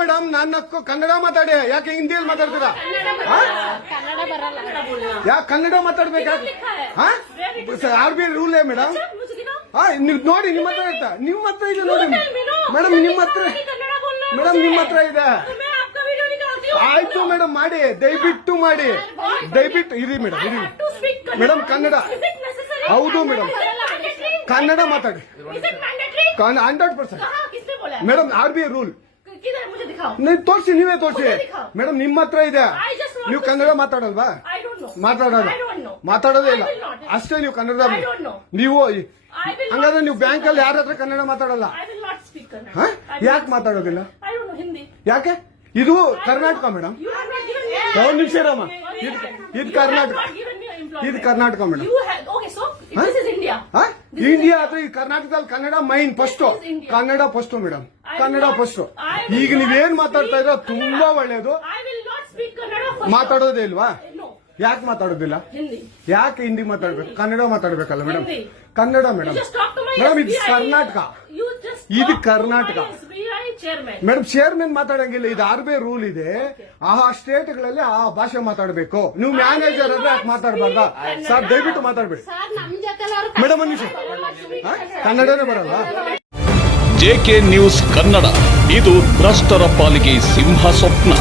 Madam, ನನ್ನ ಕನ್ನಡ ಮಾತಾಡಿ, ಯಾಕೆ ಹಿಂದಿಯಲ್ಲಿ ಮಾತಾಡ್ತೀರಾ? ಯಾಕೆ ಕನ್ನಡ ಮಾತಾಡ್ಬೇಕಾ? R B rule madam. ನೀವು ನೋಡಿ, ನಿಮ್ಮ ಹತ್ರ ಆಯ್ತಾ? ನಿಮ್ಮ ಹತ್ರ ಇದೆ ನೋಡಿ ಮೇಡಮ್, ನಿಮ್ಮ ಹತ್ರ ಮೇಡಮ್, ನಿಮ್ಮ ಹತ್ರ ಇದೆ. ಆಯ್ತು ಮೇಡಮ್, ಮಾಡಿ, ದಯವಿಟ್ಟು ಮಾಡಿ, ದಯವಿಟ್ಟು ಇರಿ ಮೇಡಮ್, ಇರಿ ಮೇಡಮ್. ಕನ್ನಡ ಹೌದು ಮೇಡಮ್, ಕನ್ನಡ ಮಾತಾಡಿ 100%. ಮೇಡಮ್, ಆರ್ ಬಿ ರೂಲ್ ನೀವು ತೋರಿಸಿ, ನೀವೇ ತೋರಿಸಿ ಮೇಡಮ್, ನಿಮ್ಮ ಹತ್ರ ಇದೆ. ನೀವು ಕನ್ನಡ ಮಾತಾಡಲ್ವಾ? ಮಾತಾಡೋದೇ ಇಲ್ಲ ಅಷ್ಟೇ. ನೀವು ಕನ್ನಡ ನೀವು ಹಂಗಾದ್ರೆ ನೀವು ಬ್ಯಾಂಕ್ ಅಲ್ಲಿ ಯಾರ ಹತ್ರ ಕನ್ನಡ ಮಾತಾಡಲ್ಲ? ಯಾಕೆ ಮಾತಾಡೋದಿಲ್ಲ? ಯಾಕೆ? ಇದು ಕರ್ನಾಟಕ ಮೇಡಮ್. ಒಂದು ನಿಮಿಷ ರಾಮ, ಇದು ಕರ್ನಾಟಕ, ಇದು ಕರ್ನಾಟಕ ಮೇಡಮ್. ಇಂಡಿಯಾ ಅಥವಾ ಈ ಕರ್ನಾಟಕದಲ್ಲಿ Kannada main first, Kannada first madam, Kannada first. ಈಗ ನೀವೇನ್ ಮಾತಾಡ್ತಾ ಇದ್ರ ತುಂಬಾ ಒಳ್ಳೇದು. ಮಾತಾಡೋದೇ ಇಲ್ವಾ? ಯಾಕೆ ಮಾತಾಡೋದಿಲ್ಲ? ಯಾಕೆ ಹಿಂದಿ ಮಾತಾಡ್ಬೇಕು? ಕನ್ನಡ ಮಾತಾಡ್ಬೇಕಲ್ಲ ಮೇಡಮ್. ಕನ್ನಡ ಮೇಡಮ್. ಮೇಡಮ್, ಇದು ಕರ್ನಾಟಕ, ಇದು ಕರ್ನಾಟಕ ಮೇಡಮ್. ಚೇರ್ಮನ್ ಮಾತಾಡಂಗಿಲ್ಲ, ಇದು ಆರ್ ಬಿ ರೂಲ್ ಇದೆ. ಆ ಸ್ಟೇಟ್ಗಳಲ್ಲಿ ಆ ಭಾಷೆ ಮಾತಾಡಬೇಕು. ನೀವು ಮ್ಯಾನೇಜರ್ ಅಂದ್ರೆ ಯಾಕೆ ಮಾತಾಡಬಾರ್ದ ಸರ್? ದಯವಿಟ್ಟು ಮಾತಾಡ್ಬೇಡಿ ಮೇಡಮ್. ಒಂದು ನಿಮಿಷ, ಕನ್ನಡನೇ ಬರಲ್ಲ. JK ನ್ಯೂಸ್ ಕನ್ನಡ, ಇದು ಭ್ರಷ್ಟರ ಪಾಲಿಗೆ ಸಿಂಹ ಸ್ವಪ್ನ.